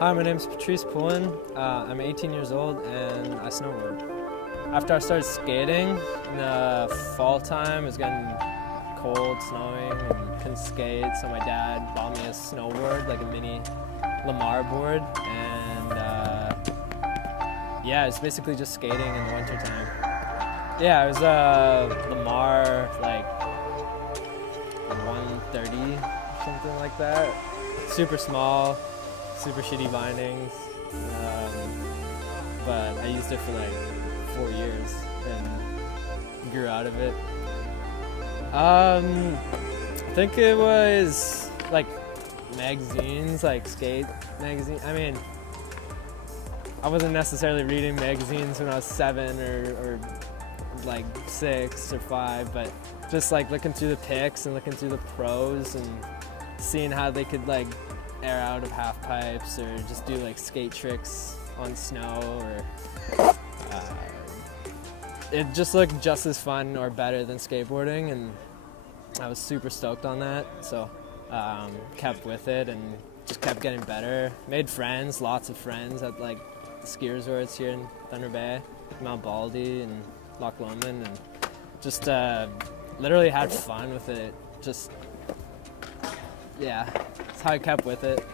Hi, my name is Patrice Poulin. I'm 18 years old and I snowboard. After I started skating in the fall time, it was getting cold, snowing, and couldn't skate, so my dad bought me a snowboard, like a mini Lamar board, and yeah, it's basically just skating in the winter time. Yeah, it was a Lamar, like 130, something like that. Super small, super shitty bindings, but I used it for like 4 years and grew out of it. I think it was like magazines, like skate magazine. I mean, I wasn't necessarily reading magazines when I was 7 or like 6 or 5, but just like looking through the pics and looking through the pros and seeing how they could like air out of half pipes or just do like skate tricks on snow, or it just looked just as fun or better than skateboarding, and I was super stoked on that, so kept with it and just kept getting better. Made friends, lots of friends at like the ski resorts here in Thunder Bay, Mount Baldy and Loch Lomond, and just literally had fun with it. Just, yeah, that's how I kept with it.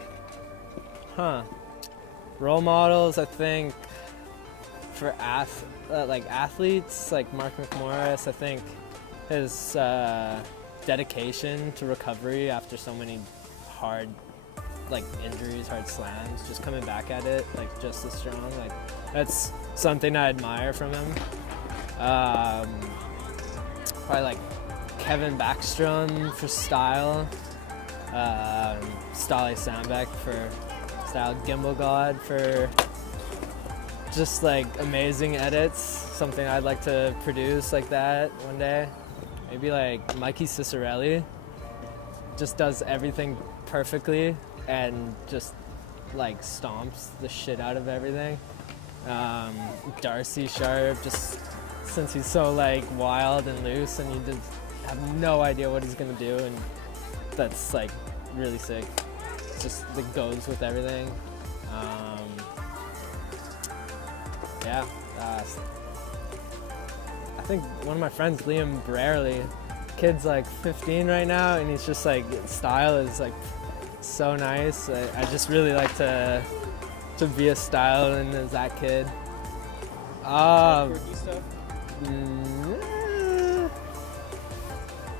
Role models, I think, for athletes, like Mark McMorris, I think his dedication to recovery after so many hard injuries, hard slams, just coming back at it like just as strong. Like, that's something I admire from him. Probably like Kevin Backstrom for style, Stale Sandbeck for style, Gimbal God for just like amazing edits, something I'd like to produce like that one day. Maybe like Mikey Cicerelli, just does everything perfectly and just like stomps the shit out of everything. Darcy Sharp, just since he's so like wild and loose and you just have no idea what he's gonna do, and that's like really sick. It just like goes with everything. Yeah, I think one of my friends, Liam Brarley, kid's like 15 right now, and he's just like, style is like so nice. I just really like to be a style and as that kid.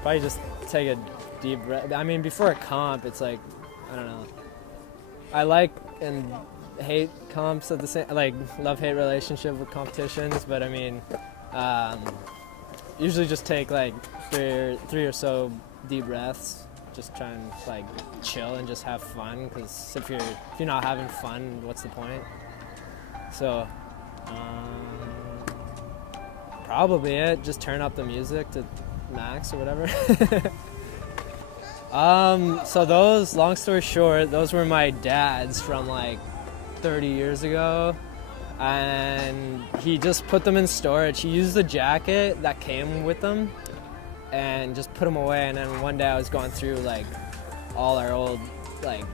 Probably just take a deep breath. I mean, before a comp, it's like, I don't know. I like and hate comps at the same, like love-hate relationship with competitions, but I mean, usually just take like three or so deep breaths, just try and like chill and just have fun, because if you're not having fun, what's the point? So probably it, just turn up the music to max or whatever. So those, long story short, those were my dad's from like 30 years ago, and he just put them in storage. He used the jacket that came with them and just put them away, and then one day I was going through like all our old like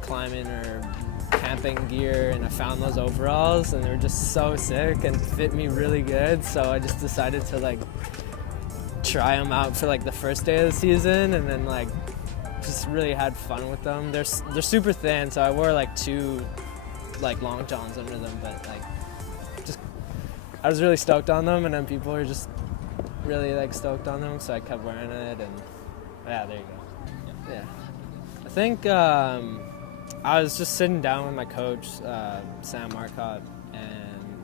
climbing or camping gear, and I found those overalls, and they were just so sick and fit me really good, so I just decided to like try them out for like the first day of the season, and then like just really had fun with them. They're super thin, so I wore like 2 like long johns under them, but like just I was really stoked on them, and then people were just really like stoked on them, so I kept wearing it, and yeah, there you go. Yeah. I think I was just sitting down with my coach, Sam Marcotte, and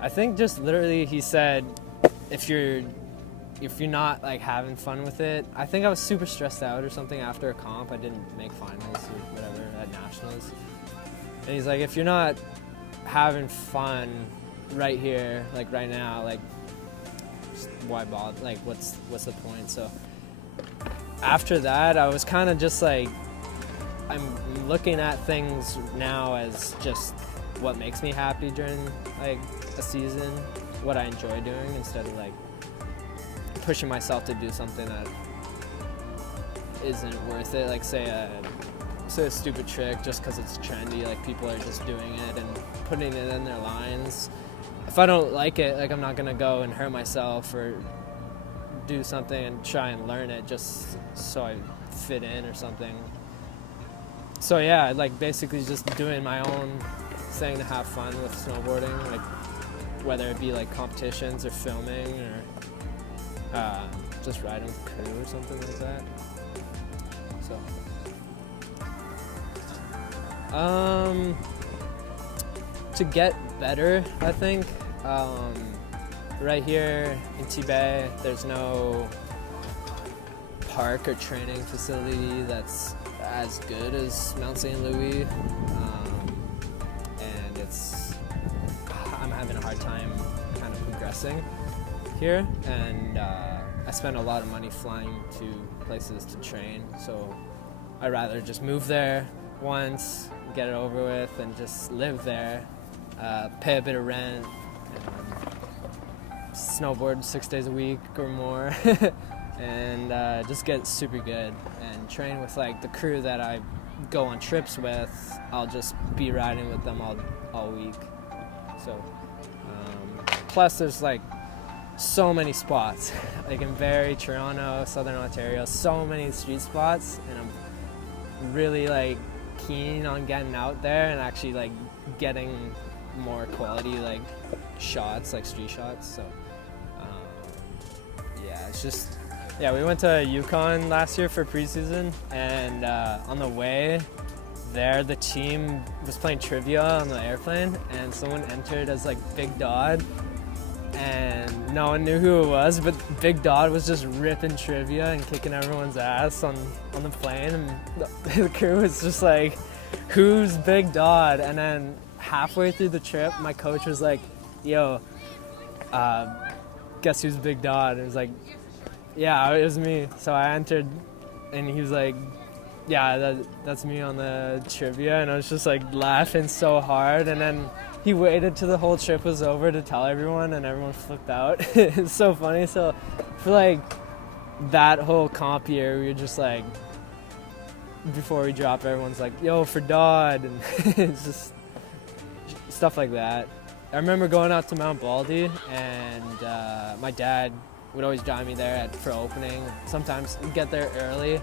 I think just literally he said, if you're not like having fun with it, I think I was super stressed out or something after a comp. I didn't make finals or whatever at nationals. And he's like, if you're not having fun right here, like right now, like why bother? Like what's the point? So after that, I was kind of just like, I'm looking at things now as just what makes me happy during like a season, what I enjoy doing, instead of like pushing myself to do something that isn't worth it, like say a mostly a stupid trick just because it's trendy. Like, people are just doing it and putting it in their lines. If I don't like it, like, I'm not gonna go and hurt myself or do something and try and learn it just so I fit in or something. So yeah, like, basically just doing my own thing to have fun with snowboarding, like, whether it be like competitions or filming or just riding with crew or something like that. So to get better, I think, right here in Tibet, there's no park or training facility that's as good as Mount St. Louis, and I'm having a hard time kind of progressing here, and I spend a lot of money flying to places to train, so I'd rather just move there once, get it over with, and just live there, pay a bit of rent, and snowboard 6 days a week or more, and just get super good and train with like the crew that I go on trips with. I'll just be riding with them all week. So plus there's like so many spots like in Barrie, Toronto, Southern Ontario, so many street spots, and I'm really like keen on getting out there and actually like getting more quality like shots, like street shots. So yeah, it's just, yeah, we went to Yukon last year for preseason, and on the way there, the team was playing trivia on the airplane, and someone entered as like Big Dodd, and no one knew who it was, but Big Dodd was just ripping trivia and kicking everyone's ass on the plane, and the crew was just like, who's Big Dodd? And then halfway through the trip, my coach was like, yo, guess who's Big Dodd? And it was like, yeah, it was me. So I entered, and he was like, yeah, that's me on the trivia, and I was just like laughing so hard, and then he waited till the whole trip was over to tell everyone, and everyone flipped out. It's so funny. So for like that whole comp year, we were just like, before we drop, everyone's like, yo, for Dodd, and it's just stuff like that. I remember going out to Mount Baldy, and my dad would always drive me there for opening. Sometimes we'd get there early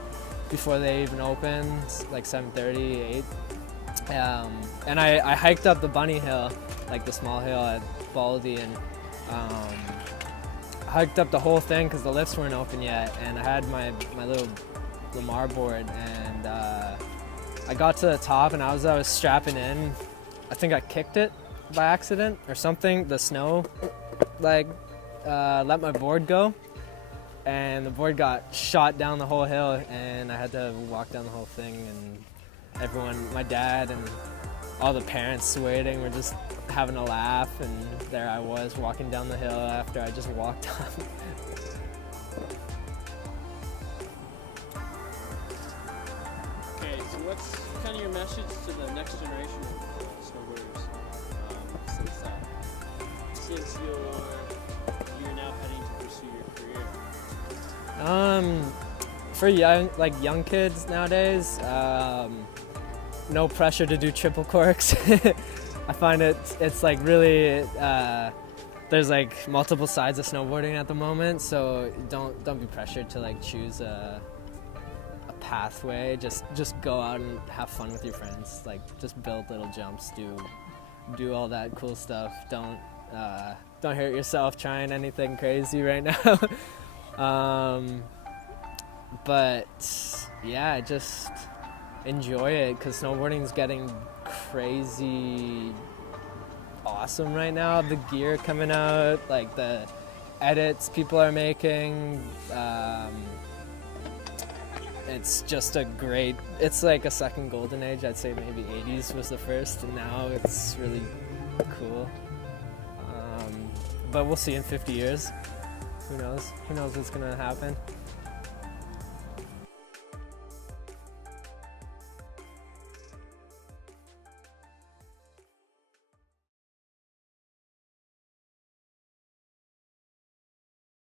before they even opened, like 7:30, 8. And I hiked up the bunny hill, like the small hill at Baldy, and hiked up the whole thing because the lifts weren't open yet, and I had my little Lamar board, and I got to the top, and I was strapping in. I think I kicked it by accident or something. The snow like let my board go, and the board got shot down the whole hill, and I had to walk down the whole thing, and everyone, my dad and all the parents waiting, were just having a laugh, and there I was walking down the hill after I just walked on. Okay, so what's kind of your message to the next generation of snowboarders, since you're now heading to pursue your career? For young kids nowadays, no pressure to do triple corks. I find it's like really there's like multiple sides of snowboarding at the moment, so don't be pressured to like choose a pathway. Just go out and have fun with your friends. Like, just build little jumps, do all that cool stuff. Don't hurt yourself trying anything crazy right now. But yeah, just enjoy it, because snowboarding is getting crazy awesome right now. The gear coming out, like the edits people are making, it's just it's like a second golden age. I'd say maybe 80s was the first, and now it's really cool. But we'll see in 50 years. Who knows what's gonna happen.